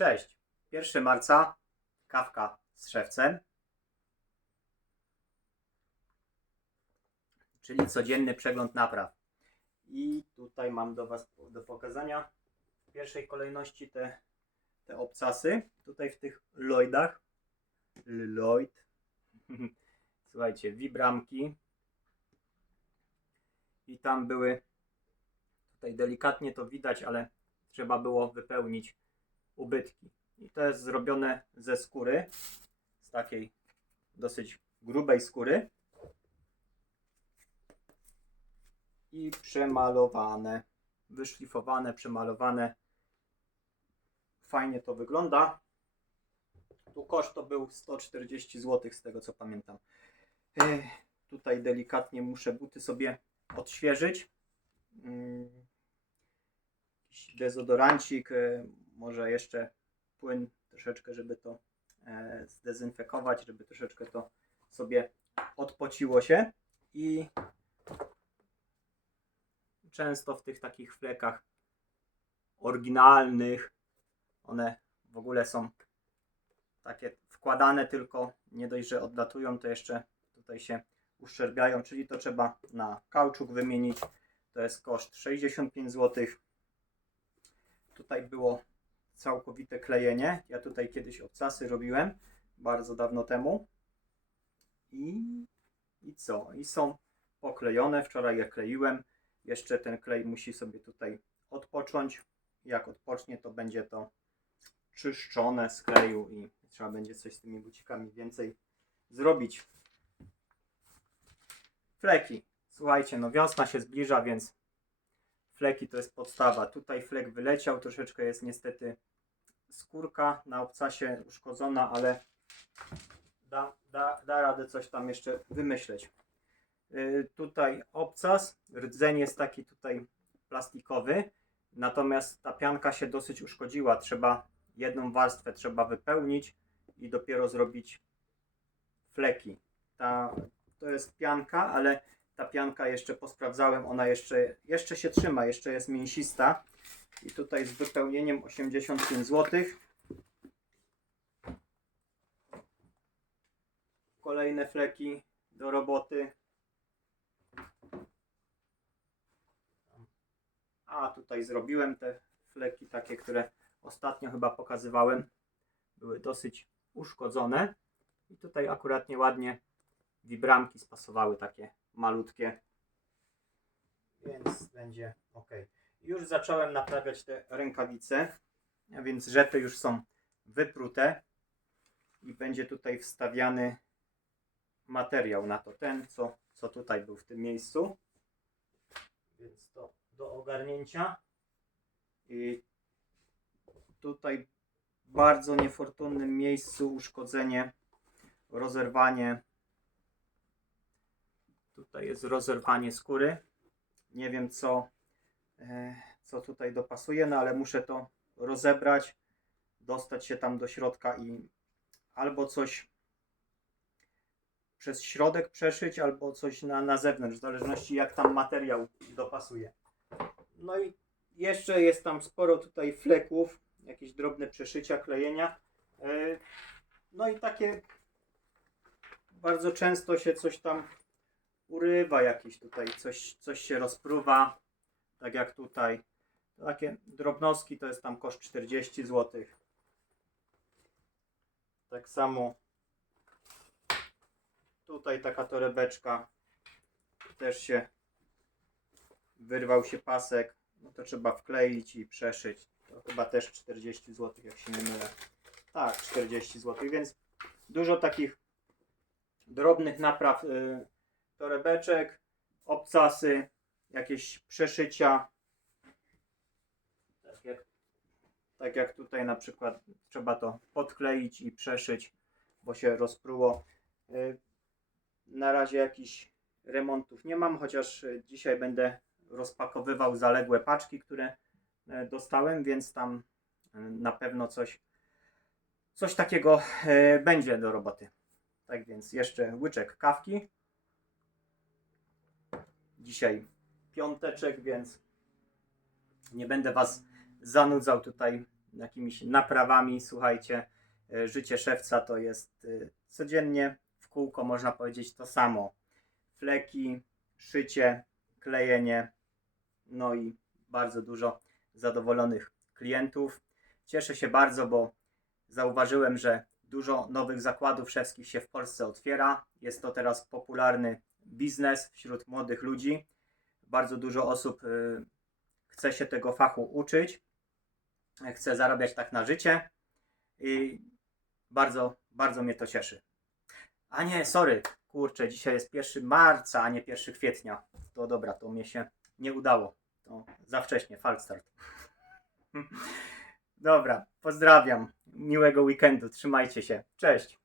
Cześć. 1 marca, kawka z szewcem. Czyli codzienny przegląd napraw. I tutaj mam do Was do pokazania w pierwszej kolejności te, te obcasy. Tutaj w tych Lloydach. Lloyd. Słuchajcie, wibramki. I tam były, tutaj delikatnie to widać, ale trzeba było wypełnić ubytki. I to jest zrobione ze skóry, z takiej dosyć grubej skóry. I przemalowane, wyszlifowane, przemalowane. Fajnie to wygląda. Tu koszt to był 140 zł, z tego co pamiętam. Ech, tutaj delikatnie muszę buty sobie odświeżyć. Jakiś dezodorancik, e, może jeszcze płyn troszeczkę, żeby to e, zdezynfekować, żeby troszeczkę to sobie odpociło się i często w tych takich flekach oryginalnych one w ogóle są takie wkładane tylko nie dość, że odlatują, to jeszcze tutaj się uszczerbiają, czyli to trzeba na kauczuk wymienić. To jest koszt 65 zł. Tutaj było całkowite klejenie. Ja tutaj kiedyś obcasy robiłem bardzo dawno temu. I, I co? I są poklejone. Wczoraj je kleiłem. Jeszcze ten klej musi sobie tutaj odpocząć. Jak odpocznie, to będzie to czyszczone z kleju i trzeba będzie coś z tymi bucikami więcej zrobić. Fleki. Słuchajcie, no wiosna się zbliża, więc fleki to jest podstawa. Tutaj flek wyleciał, troszeczkę jest niestety skórka na obcasie uszkodzona, ale da, da, da radę coś tam jeszcze wymyśleć. Yy, tutaj obcas, rdzeń jest taki tutaj plastikowy, natomiast ta pianka się dosyć uszkodziła. Trzeba jedną warstwę trzeba wypełnić i dopiero zrobić fleki. Ta, to jest pianka, ale ta pianka jeszcze posprawdzałem, ona jeszcze, jeszcze się trzyma, jeszcze jest mięsista. I tutaj z wypełnieniem 85 zł. Kolejne fleki do roboty. A tutaj zrobiłem te fleki takie, które ostatnio chyba pokazywałem. Były dosyć uszkodzone. I tutaj akurat nieładnie wibramki spasowały takie malutkie. Więc będzie ok. Już zacząłem naprawiać te rękawice, więc rzepy już są wyprute i będzie tutaj wstawiany materiał na to. Ten, co, co tutaj był w tym miejscu. Więc to do ogarnięcia. I tutaj w bardzo niefortunnym miejscu uszkodzenie, rozerwanie. Tutaj jest rozerwanie skóry. Nie wiem co, e, co tutaj dopasuje, no ale muszę to rozebrać, dostać się tam do środka i albo coś przez środek przeszyć, albo coś na, na zewnątrz, w zależności jak tam materiał dopasuje. No i jeszcze jest tam sporo tutaj fleków, jakieś drobne przeszycia, klejenia. E, No i takie bardzo często się coś tam urywa jakieś tutaj, coś, coś się rozpruwa, tak jak tutaj. Takie drobnostki to jest tam koszt 40 zł. Tak samo tutaj taka torebeczka też się wyrwał się pasek, no to trzeba wkleić i przeszyć. To chyba też 40 zł, jak się nie mylę. Tak, 40 zł, więc dużo takich drobnych napraw y, torebeczek, obcasy, jakieś przeszycia. Tak jak, tak jak tutaj na przykład trzeba to podkleić i przeszyć, bo się rozpruło. Y, Na razie jakichś remontów nie mam, chociaż y, dzisiaj będę rozpakowywał zaległe paczki, które y, dostałem, więc tam na pewno coś, coś takiego będzie do roboty. Tak więc jeszcze łyczek kawki. Dzisiaj piąteczek, więc nie będę Was zanudzał tutaj jakimiś naprawami. Słuchajcie, e, życie szewca to jest e, codziennie w kółko, można powiedzieć, to samo. Fleki, szycie, klejenie, no i bardzo dużo zadowolonych klientów. Cieszę się bardzo, bo zauważyłem, że dużo nowych zakładów szewskich się w Polsce otwiera. Jest to teraz popularny biznes wśród młodych ludzi. Bardzo dużo osób y, chce się tego fachu uczyć, chce zarabiać tak na życie i bardzo, bardzo mnie to cieszy. A nie, sorry, kurczę, dzisiaj jest 1 marca, a nie 1 kwietnia. To dobra, to mnie się nie udało. To za wcześnie, falstart. Dobra, pozdrawiam. Miłego weekendu, trzymajcie się. Cześć.